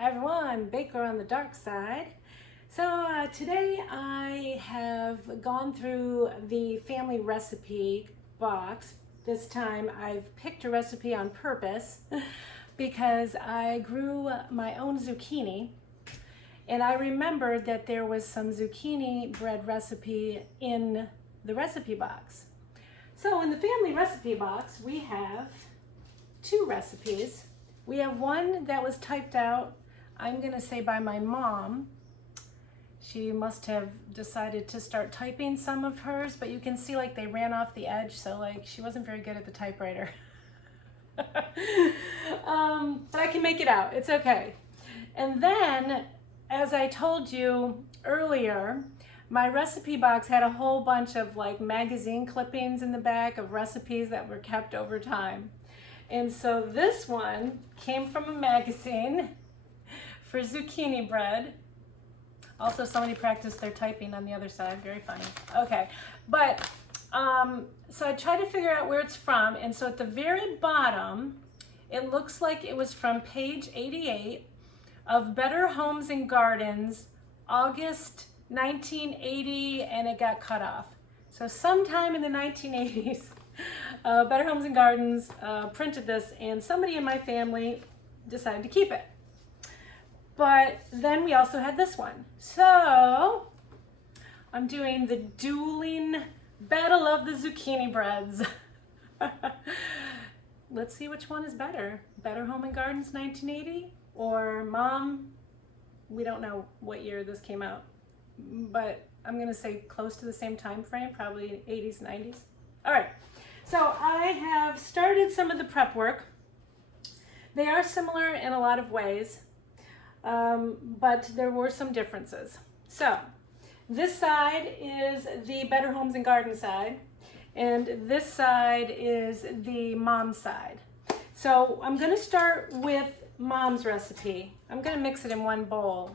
Hi everyone, Baker on the dark side. So today I have gone through the family recipe box. This time I've picked a recipe on purpose because I grew my own zucchini and I remembered that there was some zucchini bread recipe in the recipe box. So in the family recipe box we have two recipes. We have one that was typed out, I'm gonna say by my mom. She must have decided to start typing some of hers, but you can see like they ran off the edge, so like she wasn't very good at the typewriter. But I can make it out, it's okay. And then, as I told you earlier, my recipe box had a whole bunch of like magazine clippings in the back of recipes that were kept over time. And so this one came from a magazine for zucchini bread. Also, somebody practiced their typing on the other side. Very funny. Okay, but so I tried to figure out where it's from. And so at the very bottom, it looks like it was from page 88 of Better Homes and Gardens, August 1980, and it got cut off. So sometime in the 1980s, Better Homes and Gardens printed this, and somebody in my family decided to keep it. But then we also had this one. So I'm doing the dueling battle of the zucchini breads. Let's see which one is better. Better Home and Gardens 1980 or Mom, we don't know what year this came out, but I'm gonna say close to the same time frame, probably 80s, 90s. All right, so I have started some of the prep work. They are similar in a lot of ways. But there were some differences. So this side is the Better Homes and Garden side, and this side is the Mom's side. So I'm going to start with Mom's recipe. I'm going to mix it in one bowl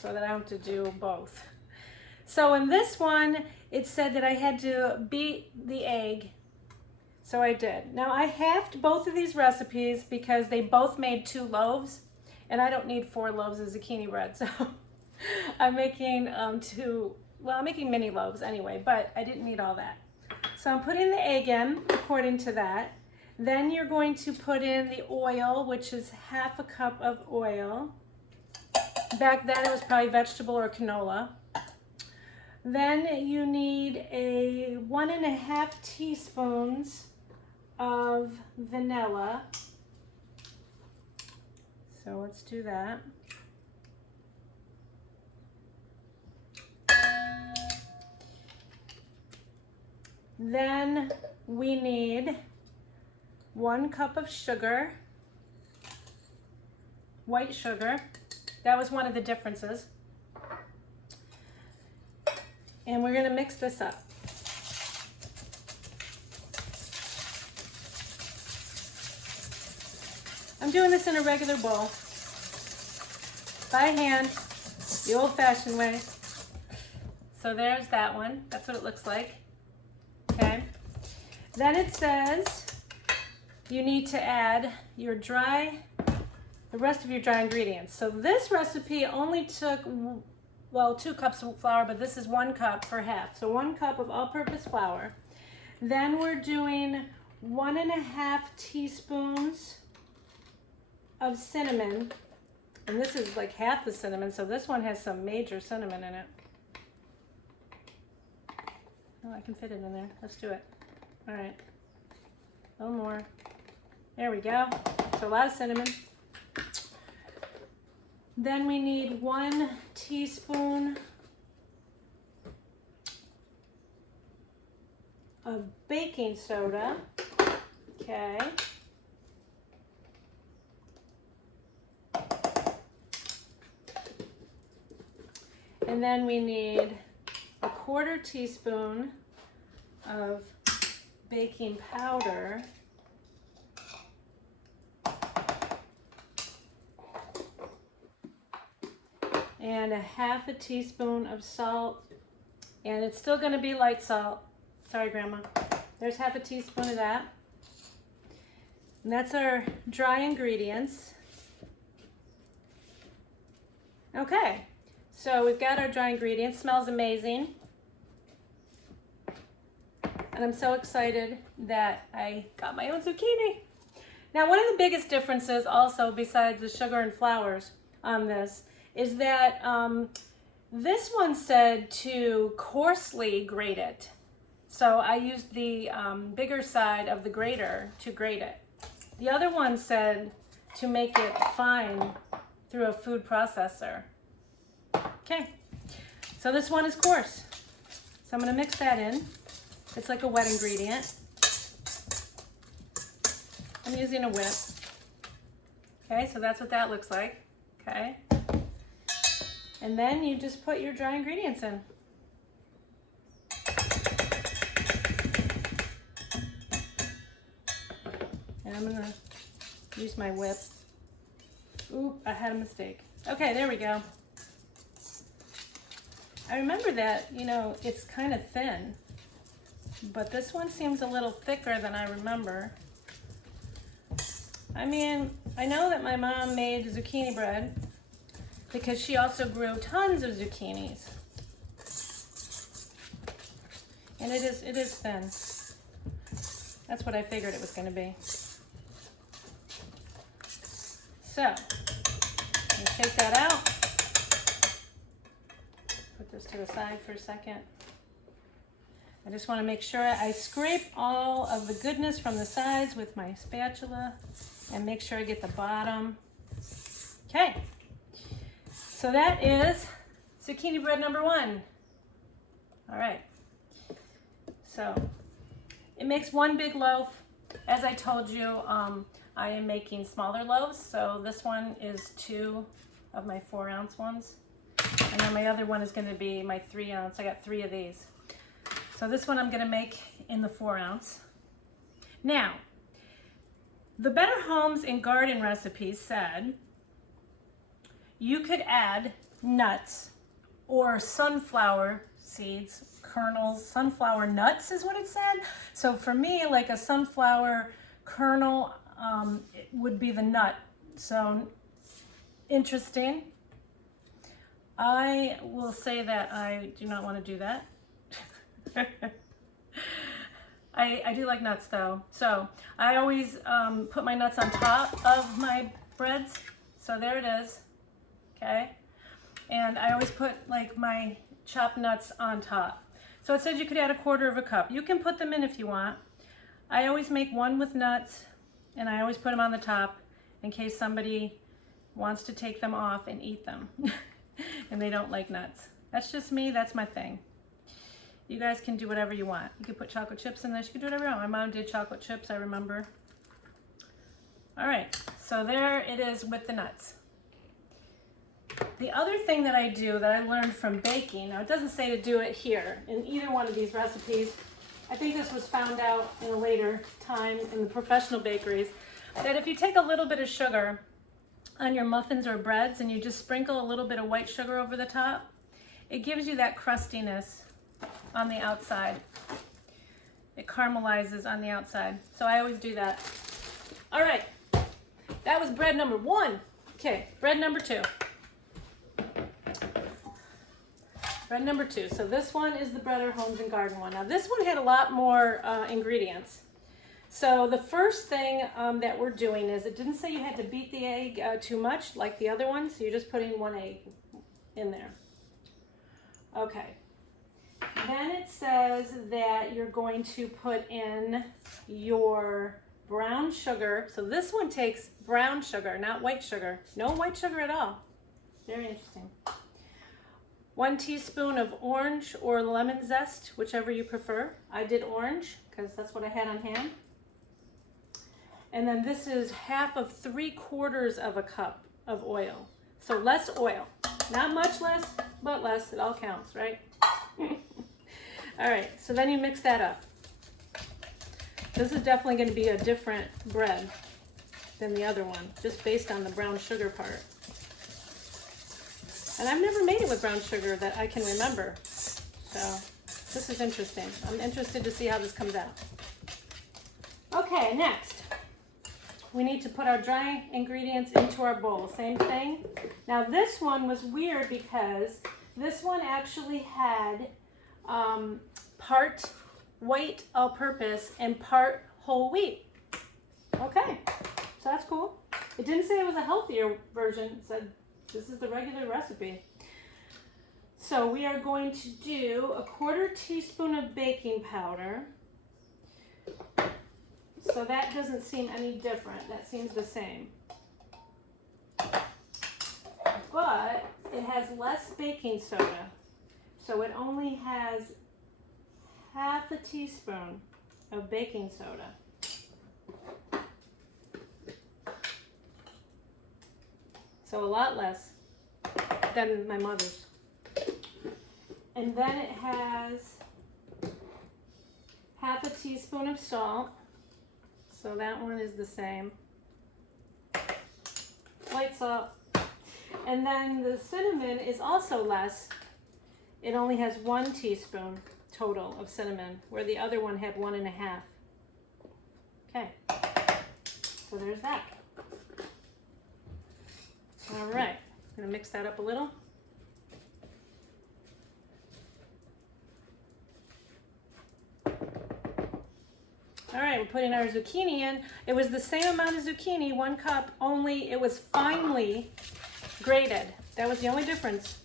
so that I don't have to do both. So in this one, it said that I had to beat the egg. So I did. Now I halved both of these recipes because they both made 2 loaves. And I don't need 4 loaves of zucchini bread, so I'm making I'm making mini loaves anyway, but I didn't need all that. So I'm putting the egg in according to that. Then you're going to put in the oil, which is half a cup of oil. Back then it was probably vegetable or canola. Then you need a 1.5 teaspoons of vanilla. So let's do that. Then we need 1 cup of sugar, white sugar. That was one of the differences. And we're going to mix this up. I'm doing this in a regular bowl, by hand, the old-fashioned way. So there's that one. That's what it looks like. Okay. Then it says you need to add your the rest of your dry ingredients. So this recipe only took, well, 2 cups of flour, but this is 1 cup for half. So 1 cup of all-purpose flour. Then we're doing 1.5 teaspoons of cinnamon, and this is like half the cinnamon, so this one has some major cinnamon in it. Oh, I can fit it in there. Let's do it. All right, a little more. There we go. So a lot of cinnamon. Then we need 1 teaspoon of baking soda. Okay. And then we need a 1/4 teaspoon of baking powder. And 1/2 teaspoon of salt. And it's still going to be light salt. Sorry, Grandma. There's 1/2 teaspoon of that. And that's our dry ingredients. Okay, so we've got our dry ingredients. Smells amazing. And I'm so excited that I got my own zucchini. Now, one of the biggest differences also, besides the sugar and flours on this, is that this one said to coarsely grate it. So I used the bigger side of the grater to grate it. The other one said to make it fine through a food processor. Okay, so this one is coarse. So I'm gonna mix that in. It's like a wet ingredient. I'm using a whip. Okay, so that's what that looks like. Okay. And then you just put your dry ingredients in. And I'm gonna use my whip. Oop, I had a mistake. Okay, there we go. I remember that, you know, it's kind of thin, but this one seems a little thicker than I remember. I mean, I know that my mom made zucchini bread because she also grew tons of zucchinis. And it is thin. That's what I figured it was going to be. So, let me take that out. Put this to the side for a second. I just want to make sure I scrape all of the goodness from the sides with my spatula and make sure I get the bottom. Okay, so that is zucchini bread number 1. All right, so it makes one big loaf. As I told you, I am making smaller loaves, so this one is 2 of my 4-ounce ones. And then my other one is going to be my 3-ounce. I got 3 of these. So this one I'm going to make in the 4-ounce. Now, the Better Homes and Garden recipes said you could add nuts or sunflower seeds, kernels, sunflower nuts is what it said. So for me, like a sunflower kernel it would be the nut. So interesting. I will say that I do not want to do that. I do like nuts though. So I always put my nuts on top of my breads. So there it is. Okay. And I always put like my chopped nuts on top. So it says you could add 1/4 cup. You can put them in if you want. I always make one with nuts and I always put them on the top in case somebody wants to take them off and eat them and they don't like nuts. That's just me, that's my thing. You guys can do whatever you want. You can put chocolate chips in this, you can do whatever you want. My mom did chocolate chips, I remember. All right, so there it is with the nuts. The other thing that I do that I learned from baking, now it doesn't say to do it here in either one of these recipes. I think this was found out in a later time in the professional bakeries, that if you take a little bit of sugar on your muffins or breads and you just sprinkle a little bit of white sugar over the top, it gives you that crustiness on the outside. It caramelizes on the outside. So I always do that. All right, that was bread number 1. Okay, bread number 2. Bread number 2. So this one is the Better Homes and Garden one. Now this one had a lot more ingredients. So the first thing that we're doing is, it didn't say you had to beat the egg too much like the other one, so you're just putting 1 egg in there. Okay. Then it says that you're going to put in your brown sugar. So this one takes brown sugar, not white sugar. No white sugar at all. Very interesting. 1 teaspoon of orange or lemon zest, whichever you prefer. I did orange because that's what I had on hand. And then this is 1/2 of 3/4 cup of oil. So less oil. Not much less, but less. It all counts, right? All right, so then you mix that up. This is definitely going to be a different bread than the other one, just based on the brown sugar part. And I've never made it with brown sugar that I can remember. So this is interesting. I'm interested to see how this comes out. Okay, next. we need to put our dry ingredients into our bowl. Same thing. Now this one was weird because this one actually had part white all-purpose and part whole wheat. Okay, so that's cool. It didn't say it was a healthier version. It said this is the regular recipe. So we are going to do a 1/4 teaspoon of baking powder. So that doesn't seem any different. That seems the same. But it has less baking soda. So it only has 1/2 teaspoon of baking soda. So a lot less than my mother's. And then it has 1/2 teaspoon of salt. So that one is the same. White salt. And then the cinnamon is also less. It only has 1 teaspoon total of cinnamon, where the other one had 1 1/2. Okay, so there's that. All right, I'm gonna mix that up a little. All right, we're putting our zucchini in. It was the same amount of zucchini, 1 cup, only it was finely grated. That was the only difference.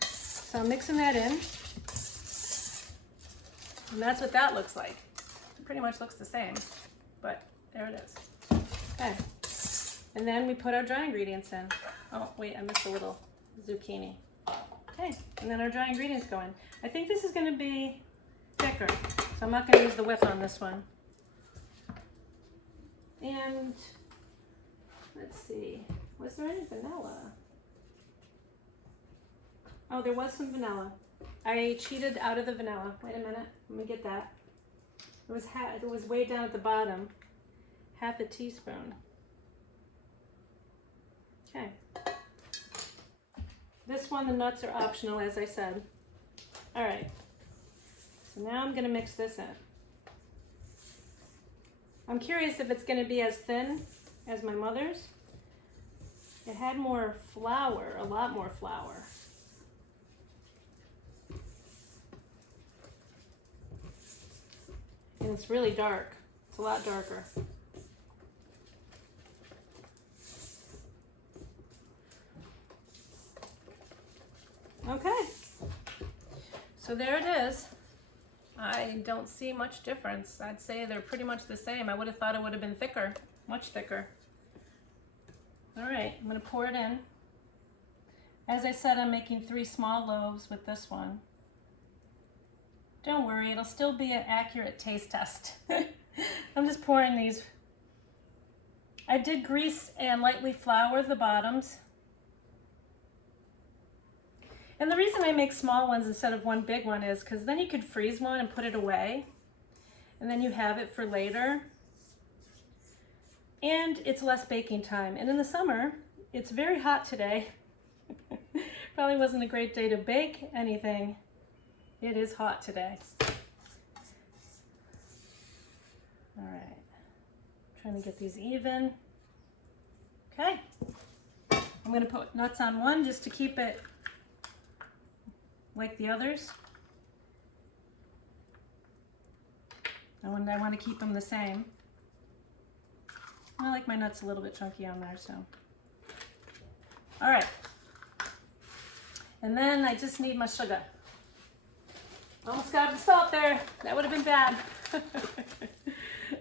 So I'm mixing that in. And that's what that looks like. It pretty much looks the same, but there it is. Okay. And then we put our dry ingredients in. Oh, wait, I missed a little zucchini. Okay, and then our dry ingredients go in. I think this is gonna be thicker, so I'm not gonna use the whip on this one. And let's see, was there any vanilla? Oh, there was some vanilla. I cheated out of the vanilla. Wait a minute, let me get that. It was way down at the bottom. 1/2 teaspoon. Okay. This one, the nuts are optional, as I said. All right. So now I'm gonna mix this in. I'm curious if it's gonna be as thin as my mother's. It had more flour, a lot more flour. And it's really dark. It's a lot darker. Okay, so there it is. I don't see much difference. I'd say they're pretty much the same. I would have thought it would have been thicker, much thicker. All right, I'm gonna pour it in. As I said, I'm making 3 small loaves with this one. Don't worry, it'll still be an accurate taste test. I'm just pouring these. I did grease and lightly flour the bottoms. And the reason I make small ones instead of one big one is because then you could freeze one and put it away. And then you have it for later. And it's less baking time. And in the summer, it's very hot today. Probably wasn't a great day to bake anything. It is hot today. All right, trying to get these even. Okay, I'm gonna put nuts on one just to keep it like the others. And I want to keep them the same. I like my nuts a little bit chunky on there, so. All right, and then I just need my sugar. Almost got the salt there. That would have been bad.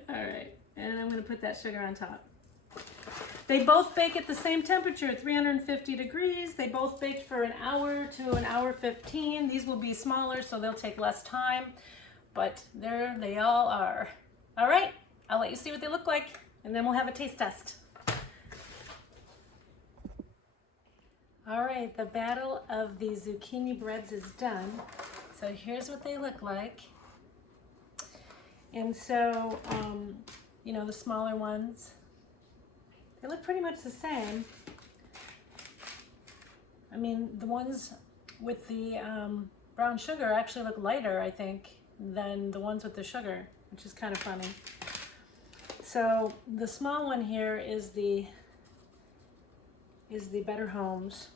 All right, and I'm gonna put that sugar on top. They both bake at the same temperature, 350 degrees. They both baked for 1 hour to 1 hour 15. These will be smaller, so they'll take less time, but there they all are. All right, I'll let you see what they look like, and then we'll have a taste test. All right, the battle of the zucchini breads is done. So here's what they look like. And so, you know, the smaller ones, they look pretty much the same. I mean, the ones with the brown sugar actually look lighter, I think, than the ones with the sugar, which is kind of funny. So the small one here is the Better Homes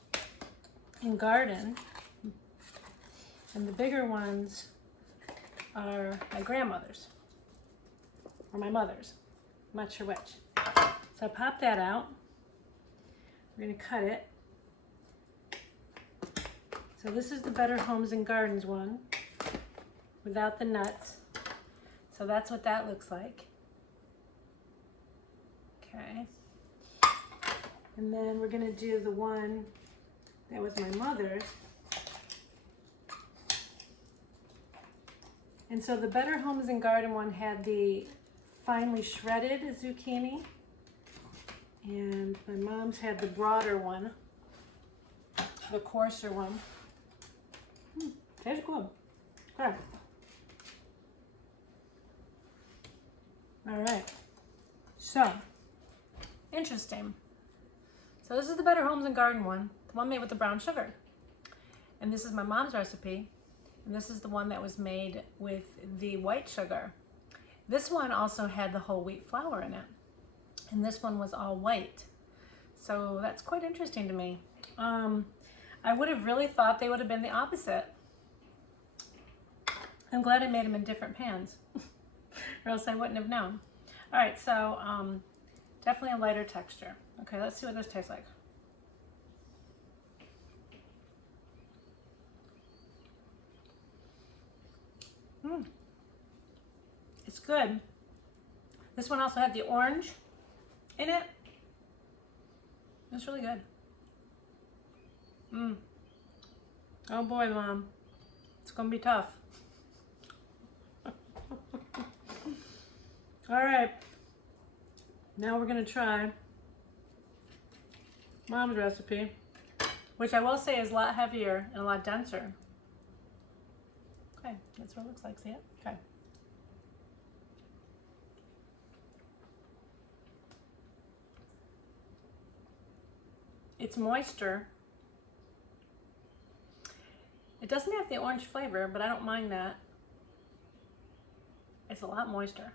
and Garden, and the bigger ones are my grandmother's or my mother's. I'm not sure which. So I pop that out. We're going to cut it. So this is the Better Homes and Gardens one without the nuts. So that's what that looks like. Okay. And then we're going to do the one that was my mother's. And so the Better Homes and Garden one had the finely shredded zucchini, and my mom's had the broader one, the coarser one. Tastes good. Okay. All right. So, interesting. So this is the Better Homes and Garden one, the one made with the brown sugar. And this is my mom's recipe. And this is the one that was made with the white sugar. This one also had the whole wheat flour in it. And this one was all white. So that's quite interesting to me. I would have really thought they would have been the opposite. I'm glad I made them in different pans, or else I wouldn't have known. All right, so definitely a lighter texture. Okay, let's see what this tastes like. It's good. This one also had the orange in it. It's really good. Oh boy, Mom. It's gonna be tough. All right. Now we're gonna try Mom's recipe, which I will say is a lot heavier and a lot denser. Okay, that's what it looks like. See it? Okay. It's moister. It doesn't have the orange flavor, but I don't mind that. It's a lot moister.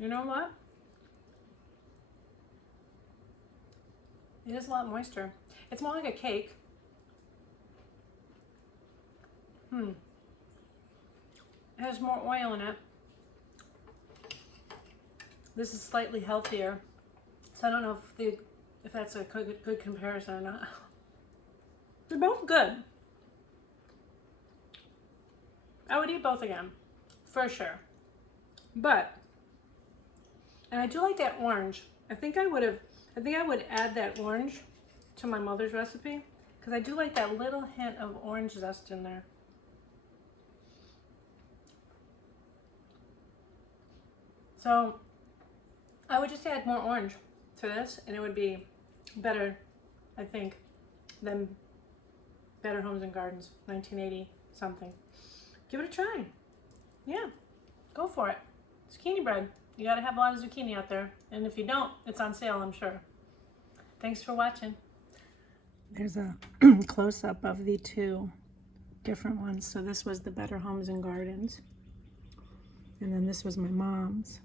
You know what? It is a lot moister. It's more like a cake. It has more oil in it. This is slightly healthier. So I don't know if that's a good comparison or not. They're both good. I would eat both again, for sure. But, and I do like that orange. I think I would add that orange to my mother's recipe, because I do like that little hint of orange zest in there. So I would just add more orange to this, and it would be better, I think, than Better Homes and Gardens, 1980 something. Give it a try. Yeah, go for it. Zucchini bread. You gotta have a lot of zucchini out there. And if you don't, it's on sale, I'm sure. Thanks for watching. There's a close-up of the two different ones. So this was the Better Homes and Gardens. And then this was my mom's.